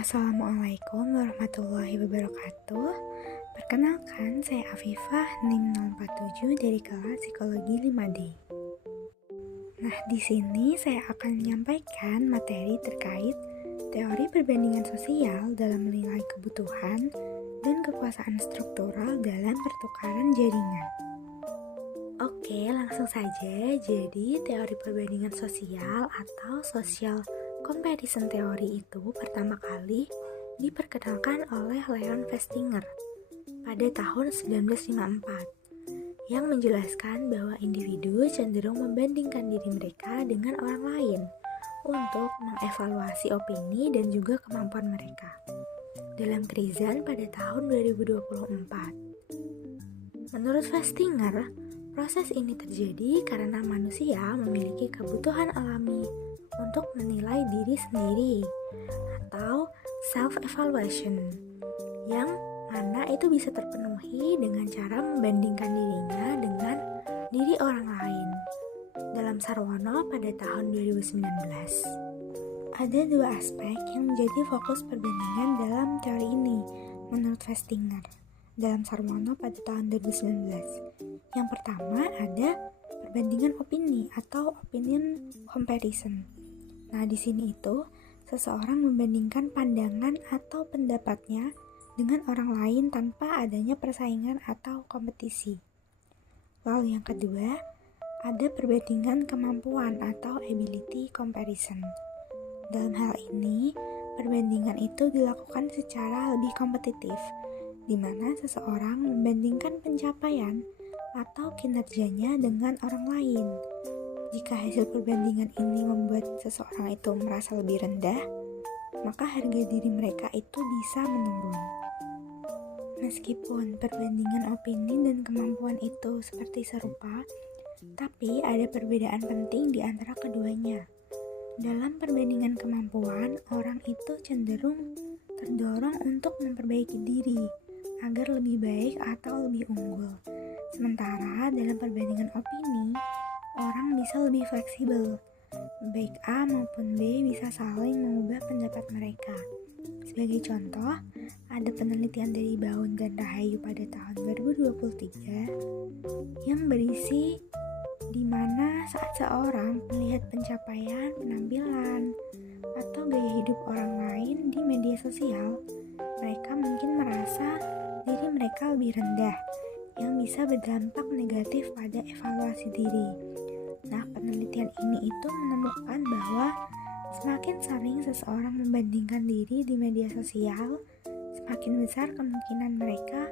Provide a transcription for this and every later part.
Assalamualaikum warahmatullahi wabarakatuh. Perkenalkan, saya Afifah, NIM 047 dari kelas Psikologi 5D. Nah, di sini saya akan menyampaikan materi terkait teori perbandingan sosial dalam menilai kebutuhan dan kekuasaan struktural dalam pertukaran jaringan. Oke, langsung saja. Jadi, teori perbandingan sosial atau social comparison theory itu pertama kali diperkenalkan oleh Leon Festinger pada tahun 1954 yang menjelaskan bahwa individu cenderung membandingkan diri mereka dengan orang lain untuk mengevaluasi opini dan juga kemampuan mereka dalam Krizan pada tahun 2024. Menurut Festinger, proses ini terjadi karena manusia memiliki kebutuhan alami untuk menilai diri sendiri atau self-evaluation yang mana itu bisa terpenuhi dengan cara membandingkan dirinya dengan diri orang lain. Dalam Sarwono pada tahun 2019, ada dua aspek yang menjadi fokus perbandingan dalam teori ini menurut Festinger dalam Sarwono pada tahun 2019. Yang pertama ada perbandingan opini atau opinion comparison. Nah, di sini itu seseorang membandingkan pandangan atau pendapatnya dengan orang lain tanpa adanya persaingan atau kompetisi. Lalu yang kedua, ada perbandingan kemampuan atau ability comparison. Dalam hal ini, perbandingan itu dilakukan secara lebih kompetitif, di mana seseorang membandingkan pencapaian atau kinerjanya dengan orang lain. Jika hasil perbandingan ini membuat seseorang itu merasa lebih rendah, maka harga diri mereka itu bisa menurun. Meskipun perbandingan opini dan kemampuan itu seperti serupa, tapi ada perbedaan penting di antara keduanya. Dalam perbandingan kemampuan, orang itu cenderung terdorong untuk memperbaiki diri agar lebih baik atau lebih unggul. Sementara dalam perbandingan opini, orang bisa lebih fleksibel. Baik A maupun B bisa saling mengubah pendapat mereka. Sebagai contoh, ada penelitian dari Baun dan Rahayu pada tahun 2023 yang berisi di mana saat seorang melihat pencapaian, penampilan, atau gaya hidup orang lain di media sosial, mereka mungkin merasa diri mereka lebih rendah, yang bisa berdampak negatif pada evaluasi diri. Nah, penelitian ini itu menemukan bahwa semakin sering seseorang membandingkan diri di media sosial, semakin besar kemungkinan mereka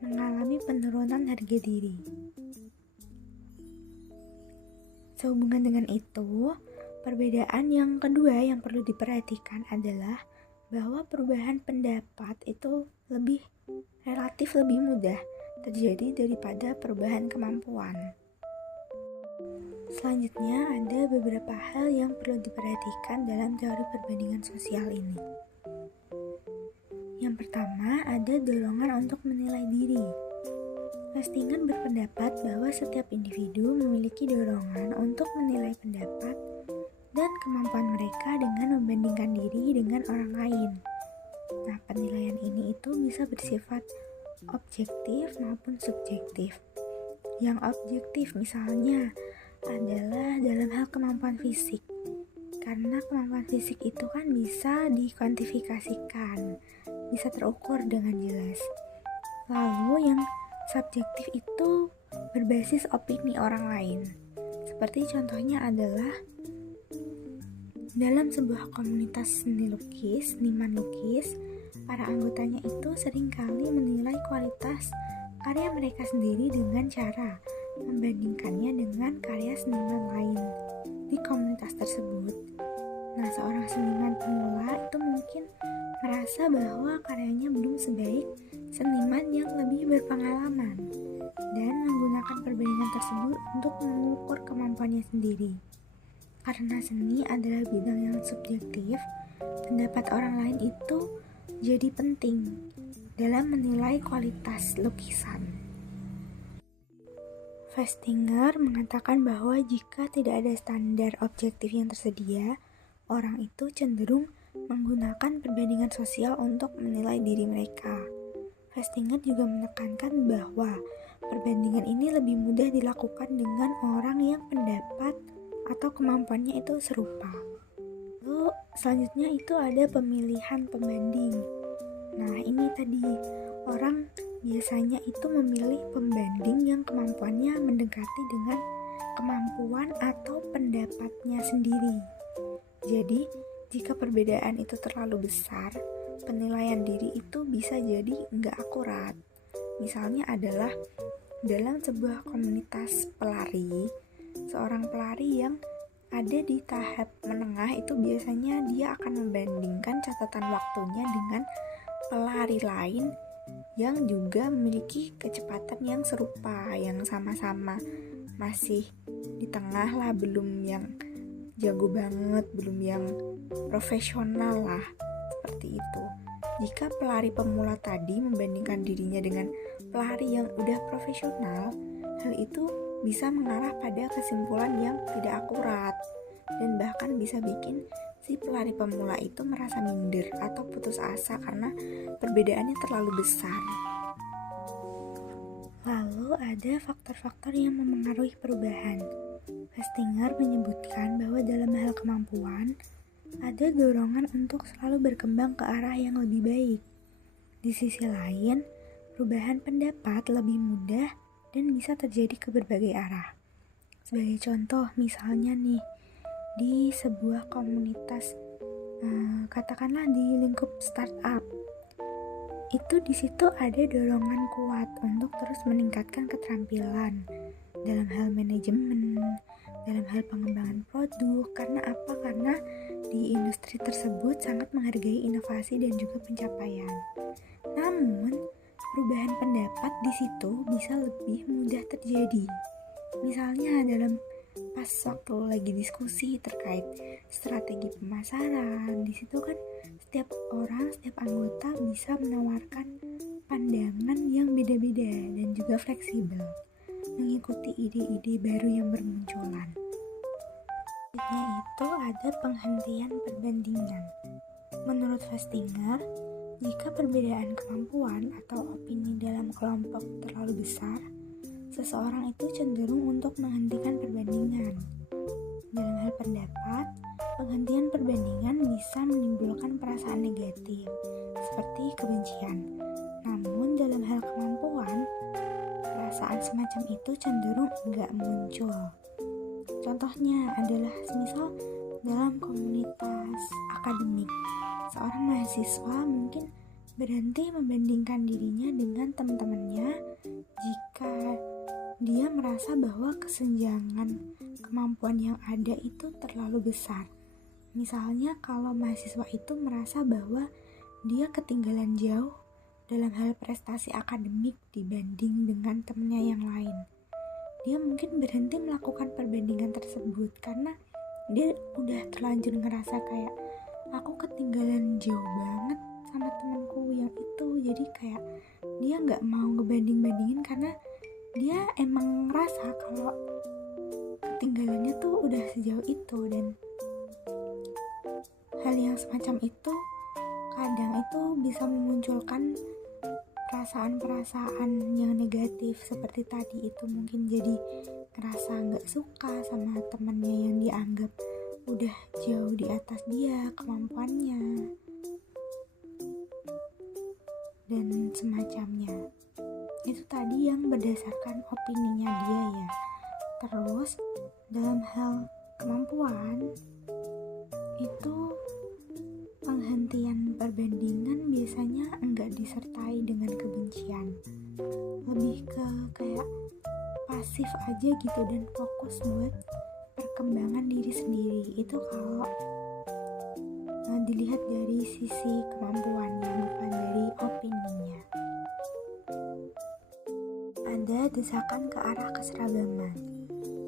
mengalami penurunan harga diri. Sehubungan dengan itu, perbedaan yang kedua yang perlu diperhatikan adalah bahwa perubahan pendapat itu relatif lebih mudah terjadi daripada perubahan kemampuan. Selanjutnya, ada beberapa hal yang perlu diperhatikan dalam teori perbandingan sosial ini. Yang pertama, ada dorongan untuk menilai diri. Festinger berpendapat bahwa setiap individu memiliki dorongan untuk menilai pendapat dan kemampuan mereka dengan membandingkan diri dengan orang lain. Nah, penilaian ini itu bisa bersifat objektif maupun subjektif. Yang objektif misalnya adalah dalam hal kemampuan fisik, karena kemampuan fisik itu kan bisa dikuantifikasikan, bisa terukur dengan jelas. Lalu yang subjektif itu berbasis opini orang lain, seperti contohnya adalah dalam sebuah komunitas seni lukis, seniman lukis, para anggotanya itu seringkali menilai kualitas karya mereka sendiri dengan cara membandingkannya dengan karya seniman lain di komunitas tersebut. Nah, seorang seniman pemula itu mungkin merasa bahwa karyanya belum sebaik seniman yang lebih berpengalaman dan menggunakan perbandingan tersebut untuk mengukur kemampuannya sendiri. Karena seni adalah bidang yang subjektif, pendapat orang lain itu jadi penting dalam menilai kualitas lukisan. Festinger mengatakan bahwa jika tidak ada standar objektif yang tersedia, orang itu cenderung menggunakan perbandingan sosial untuk menilai diri mereka. Festinger juga menekankan bahwa perbandingan ini lebih mudah dilakukan dengan orang yang pendapat atau kemampuannya itu serupa. Lalu selanjutnya itu ada pemilihan pembanding. Nah, ini tadi orang biasanya itu memilih pembanding yang kemampuannya mendekati dengan kemampuan atau pendapatnya sendiri. Jadi, jika perbedaan itu terlalu besar, penilaian diri itu bisa jadi nggak akurat. Misalnya adalah dalam sebuah komunitas pelari, seorang pelari yang ada di tahap menengah itu biasanya dia akan membandingkan catatan waktunya dengan pelari lain yang juga memiliki kecepatan yang serupa, yang sama-sama masih di tengah lah, belum yang jago banget, belum yang profesional lah, seperti itu. Jika pelari pemula tadi membandingkan dirinya dengan pelari yang udah profesional, hal itu bisa mengarah pada kesimpulan yang tidak akurat dan bahkan bisa bikin si pelari pemula itu merasa minder atau putus asa karena perbedaannya terlalu besar. Lalu ada faktor-faktor yang memengaruhi perubahan. Festinger menyebutkan bahwa dalam hal kemampuan, ada dorongan untuk selalu berkembang ke arah yang lebih baik. Di sisi lain, perubahan pendapat lebih mudah dan bisa terjadi ke berbagai arah. Sebagai contoh, misalnya nih, di sebuah komunitas, katakanlah di lingkup startup, itu di situ ada dorongan kuat untuk terus meningkatkan keterampilan dalam hal manajemen, dalam hal pengembangan produk. Karena apa? Karena di industri tersebut sangat menghargai inovasi dan juga pencapaian. Namun, perubahan pendapat di situ bisa lebih mudah terjadi. Misalnya dalam pas waktu lagi diskusi terkait strategi pemasaran, di situ kan setiap orang, setiap anggota bisa menawarkan pandangan yang beda-beda dan juga fleksibel, mengikuti ide-ide baru yang bermunculan. Selanjutnya itu ada penghentian perbandingan. Menurut Festinger, jika perbedaan kemampuan atau opini dalam kelompok terlalu besar, seseorang itu cenderung untuk menghentikan perbandingan. Dalam hal pendapat, penghentian perbandingan bisa menimbulkan perasaan negatif, seperti kebencian. Namun dalam hal kemampuan, perasaan semacam itu cenderung enggak muncul. Contohnya adalah semisal dalam komunitas akademik, seorang mahasiswa mungkin berhenti membandingkan dirinya dengan teman-temannya jika dia merasa bahwa kesenjangan kemampuan yang ada itu terlalu besar. Misalnya kalau mahasiswa itu merasa bahwa dia ketinggalan jauh dalam hal prestasi akademik dibanding dengan temannya yang lain. Dia mungkin berhenti melakukan perbandingan tersebut karena dia udah terlanjur ngerasa kayak aku ketinggalan jauh banget sama temanku yang itu. Jadi kayak dia gak mau ngebanding-bandingin karena dia emang ngerasa kalau ketinggalannya tuh udah sejauh itu. Dan hal yang semacam itu kadang itu bisa memunculkan perasaan-perasaan yang negatif seperti tadi itu. Mungkin jadi ngerasa gak suka sama temannya yang dianggap udah jauh di atas dia kemampuannya dan semacamnya. Itu tadi yang berdasarkan opininya dia ya. Terus dalam hal kemampuan itu penghentian perbandingan biasanya enggak disertai dengan kebencian, lebih ke kayak pasif aja gitu dan fokus buat perkembangan diri sendiri. Itu kalau dilihat dari sisi kemampuannya, bukan dari opininya. Ada desakan ke arah keseragaman.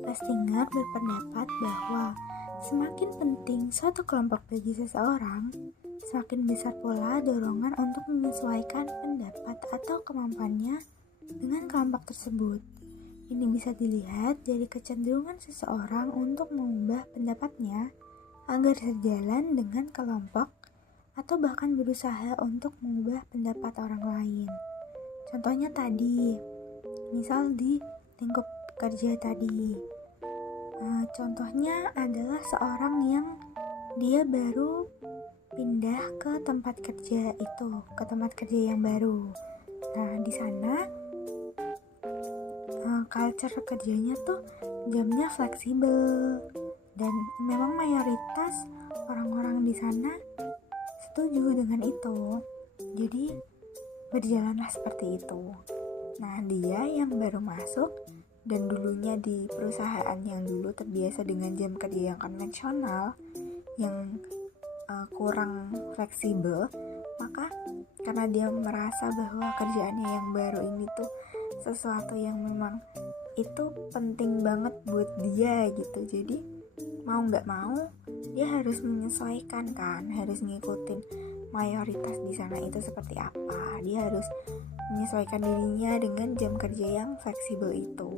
Festinger berpendapat bahwa semakin penting suatu kelompok bagi seseorang, semakin besar pula dorongan untuk menyesuaikan pendapat atau kemampuannya dengan kelompok tersebut. Ini bisa dilihat dari kecenderungan seseorang untuk mengubah pendapatnya agar sejalan dengan kelompok atau bahkan berusaha untuk mengubah pendapat orang lain. Contohnya tadi, misal di lingkup kerja tadi. Contohnya adalah seorang yang dia baru pindah ke tempat kerja itu, ke tempat kerja yang baru. Nah, di sana culture kerjanya tuh jamnya fleksibel dan memang mayoritas orang-orang di sana setuju dengan itu. Jadi berjalanlah seperti itu. Nah, dia yang baru masuk dan dulunya di perusahaan yang dulu terbiasa dengan jam kerja yang konvensional, yang kurang fleksibel, maka karena dia merasa bahwa kerjaannya yang baru ini tuh sesuatu yang memang itu penting banget buat dia gitu, jadi mau gak mau dia harus menyesuaikan kan, harus ngikutin mayoritas di sana itu seperti apa. Dia harus menyesuaikan dirinya dengan jam kerja yang fleksibel itu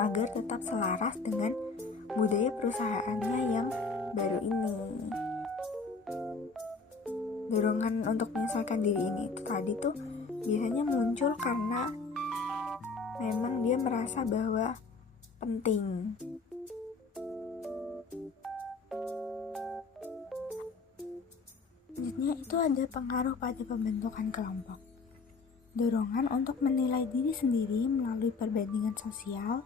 agar tetap selaras dengan budaya perusahaannya yang baru ini. Dorongan untuk menyesuaikan diri ini itu tadi tuh biasanya muncul karena memang dia merasa bahwa penting. Selanjutnya itu ada pengaruh pada pembentukan kelompok. Dorongan untuk menilai diri sendiri melalui perbandingan sosial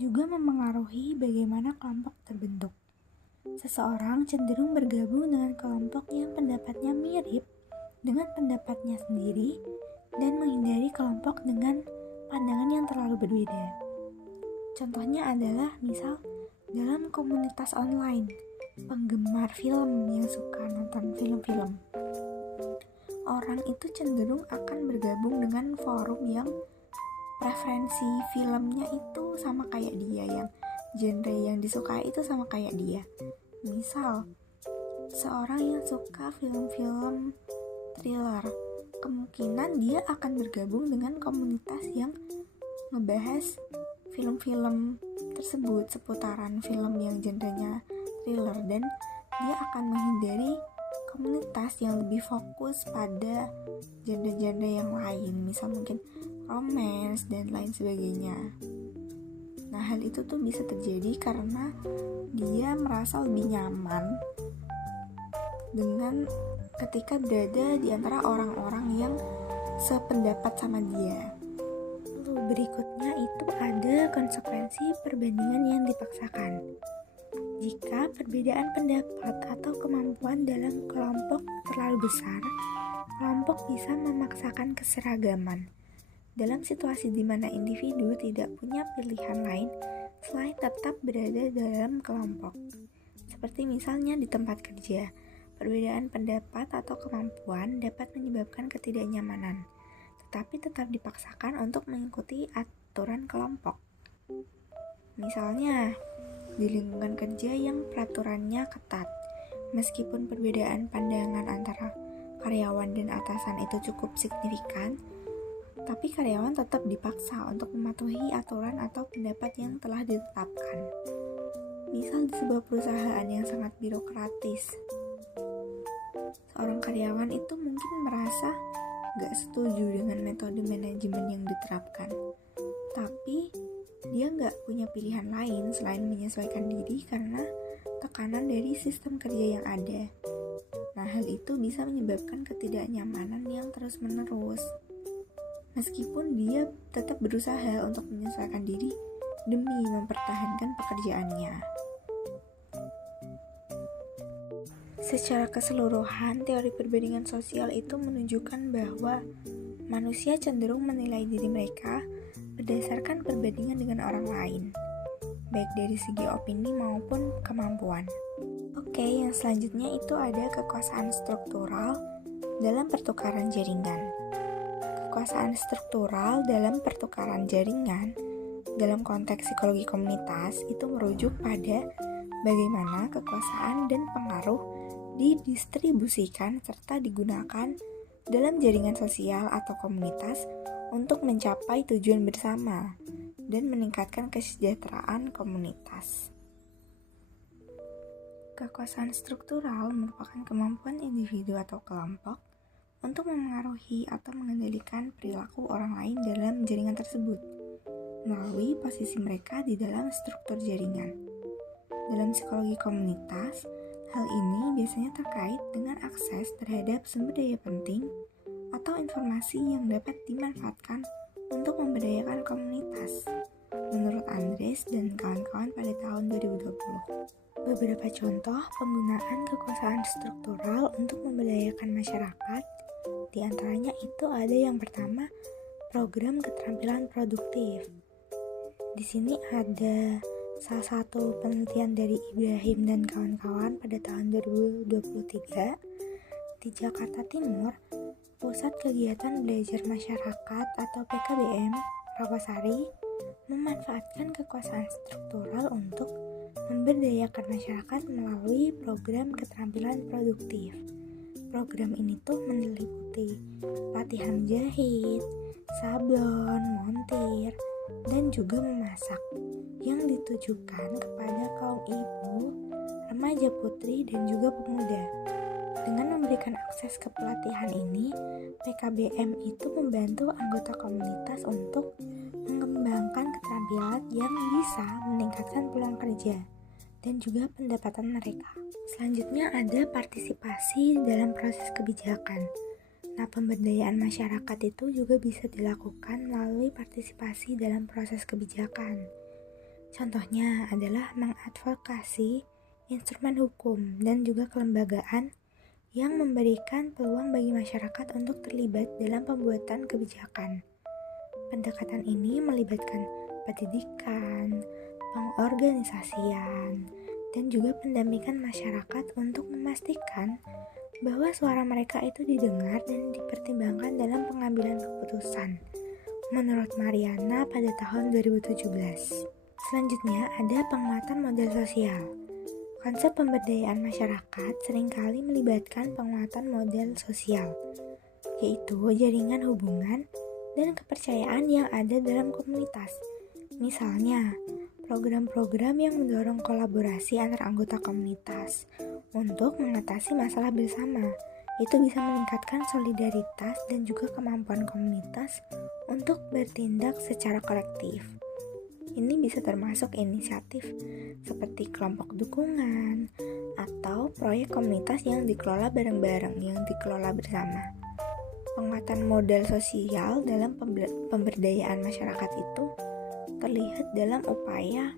juga memengaruhi bagaimana kelompok terbentuk. Seseorang cenderung bergabung dengan kelompok yang pendapatnya mirip dengan pendapatnya sendiri dan menghindari kelompok dengan pandangan yang terlalu berbeda. Contohnya adalah misal dalam komunitas online, penggemar film yang suka nonton film-film. Orang itu cenderung akan bergabung dengan forum yang preferensi filmnya itu sama kayak dia, yang genre yang disukai itu sama kayak dia. Misal, seorang yang suka film-film thriller, kemungkinan dia akan bergabung dengan komunitas yang ngebahas film-film tersebut seputaran film yang genrenya thriller, dan dia akan menghindari komunitas yang lebih fokus pada genre-genre yang lain, misal mungkin romance dan lain sebagainya. Nah, hal itu tuh bisa terjadi karena dia merasa lebih nyaman dengan ketika berada di antara orang-orang yang sependapat sama dia. Lalu berikutnya itu ada konsekuensi perbandingan yang dipaksakan. Jika perbedaan pendapat atau kemampuan dalam kelompok terlalu besar, kelompok bisa memaksakan keseragaman. Dalam situasi di mana individu tidak punya pilihan lain selain tetap berada dalam kelompok. Seperti misalnya di tempat kerja, perbedaan pendapat atau kemampuan dapat menyebabkan ketidaknyamanan, tetapi tetap dipaksakan untuk mengikuti aturan kelompok. Misalnya, di lingkungan kerja yang peraturannya ketat, meskipun perbedaan pandangan antara karyawan dan atasan itu cukup signifikan, tapi karyawan tetap dipaksa untuk mematuhi aturan atau pendapat yang telah ditetapkan. Misal di sebuah perusahaan yang sangat birokratis, seorang karyawan itu mungkin merasa gak setuju dengan metode manajemen yang diterapkan, tapi dia gak punya pilihan lain selain menyesuaikan diri karena tekanan dari sistem kerja yang ada. Nah, hal itu bisa menyebabkan ketidaknyamanan yang terus-menerus. Meskipun dia tetap berusaha untuk menyesuaikan diri demi mempertahankan pekerjaannya. Secara keseluruhan, teori perbandingan sosial itu menunjukkan bahwa manusia cenderung menilai diri mereka berdasarkan perbandingan dengan orang lain, baik dari segi opini maupun kemampuan. Oke, yang selanjutnya itu ada kekuasaan struktural dalam pertukaran jaringan. Kekuasaan struktural dalam pertukaran jaringan dalam konteks psikologi komunitas itu merujuk pada bagaimana kekuasaan dan pengaruh didistribusikan serta digunakan dalam jaringan sosial atau komunitas untuk mencapai tujuan bersama dan meningkatkan kesejahteraan komunitas. Kekuasaan struktural merupakan kemampuan individu atau kelompok untuk memengaruhi atau mengendalikan perilaku orang lain dalam jaringan tersebut melalui posisi mereka di dalam struktur jaringan. Dalam psikologi komunitas, hal ini biasanya terkait dengan akses terhadap sumber daya penting atau informasi yang dapat dimanfaatkan untuk memberdayakan komunitas, menurut Andres dan kawan-kawan pada tahun 2020. Beberapa contoh penggunaan kekuasaan struktural untuk memberdayakan masyarakat, di antaranya itu ada yang pertama, program keterampilan produktif. Di sini ada salah satu penelitian dari Ibrahim dan kawan-kawan pada tahun 2023 di Jakarta Timur, Pusat Kegiatan Belajar Masyarakat atau PKBM Rawasari memanfaatkan kekuasaan struktural untuk memberdayakan masyarakat melalui program keterampilan produktif. Program ini tuh meliputi latihan jahit, sablon, montir, dan juga memasak yang ditujukan kepada kaum ibu, remaja putri, dan juga pemuda. Dengan memberikan akses ke pelatihan ini, PKBM itu membantu anggota komunitas untuk mengembangkan keterampilan yang bisa meningkatkan peluang kerja dan juga pendapatan mereka. Selanjutnya ada partisipasi dalam proses kebijakan. Nah, pemberdayaan masyarakat itu juga bisa dilakukan melalui partisipasi dalam proses kebijakan. Contohnya adalah mengadvokasi instrumen hukum dan juga kelembagaan yang memberikan peluang bagi masyarakat untuk terlibat dalam pembuatan kebijakan. Pendekatan ini melibatkan pendidikan, pengorganisasian, dan juga pendampingan masyarakat untuk memastikan bahwa suara mereka itu didengar dan dipertimbangkan dalam pengambilan keputusan, menurut Mariana pada tahun 2017. Selanjutnya ada penguatan model sosial. Konsep pemberdayaan masyarakat seringkali melibatkan penguatan model sosial, yaitu jaringan hubungan dan kepercayaan yang ada dalam komunitas. Misalnya, program-program yang mendorong kolaborasi antar anggota komunitas untuk mengatasi masalah bersama. Itu bisa meningkatkan solidaritas dan juga kemampuan komunitas untuk bertindak secara kolektif. Ini bisa termasuk inisiatif seperti kelompok dukungan atau proyek komunitas yang dikelola bareng-bareng, yang dikelola bersama. Penguatan modal sosial dalam pemberdayaan masyarakat itu terlihat dalam upaya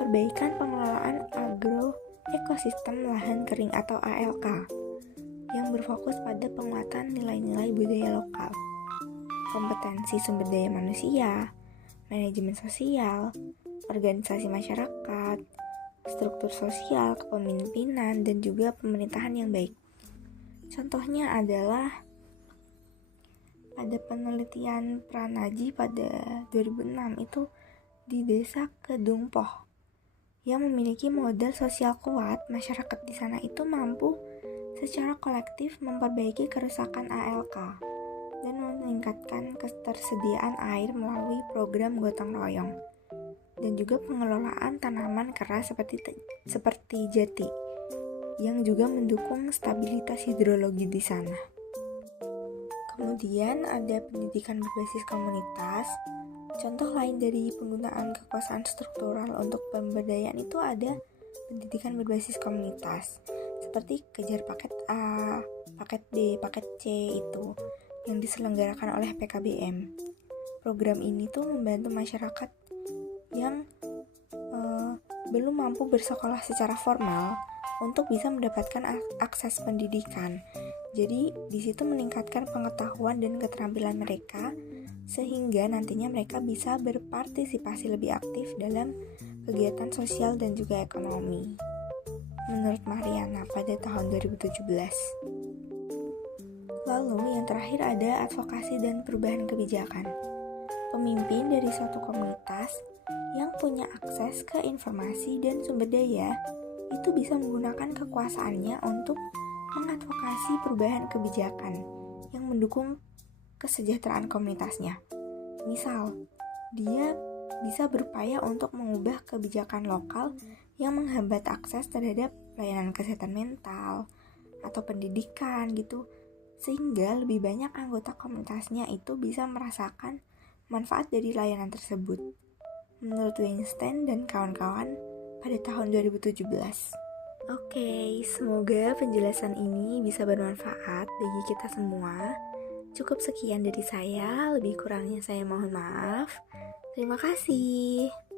perbaikan pengelolaan ekosistem lahan kering atau ALK yang berfokus pada penguatan nilai-nilai budaya lokal, kompetensi sumber daya manusia, manajemen sosial, organisasi masyarakat, struktur sosial, kepemimpinan, dan juga pemerintahan yang baik. Contohnya adalah pada penelitian Pranaji pada 2006 itu di desa Kedungpoh yang memiliki modal sosial kuat. Masyarakat di sana itu mampu secara kolektif memperbaiki kerusakan ALK dan meningkatkan ketersediaan air melalui program gotong royong dan juga pengelolaan tanaman keras seperti jati yang juga mendukung stabilitas hidrologi di sana. Kemudian ada pendidikan berbasis komunitas. Contoh lain dari penggunaan kekuasaan struktural untuk pemberdayaan itu ada pendidikan berbasis komunitas, seperti kejar paket A, paket B, paket C itu yang diselenggarakan oleh PKBM. Program ini tuh membantu masyarakat yang belum mampu bersekolah secara formal untuk bisa mendapatkan akses pendidikan. Jadi di situ meningkatkan pengetahuan dan keterampilan mereka sehingga nantinya mereka bisa berpartisipasi lebih aktif dalam kegiatan sosial dan juga ekonomi. Menurut Mariana pada tahun 2017. Lalu yang terakhir ada advokasi dan perubahan kebijakan. Pemimpin dari suatu komunitas yang punya akses ke informasi dan sumber daya itu bisa menggunakan kekuasaannya untuk mengadvokasi perubahan kebijakan yang mendukung kesejahteraan komunitasnya. Misal, dia bisa berupaya untuk mengubah kebijakan lokal yang menghambat akses terhadap layanan kesehatan mental atau pendidikan gitu, sehingga lebih banyak anggota komunitasnya itu bisa merasakan manfaat dari layanan tersebut. Menurut Weinstein dan kawan-kawan pada tahun 2017. Oke, semoga penjelasan ini bisa bermanfaat bagi kita semua. Cukup sekian dari saya, lebih kurangnya saya mohon maaf. Terima kasih.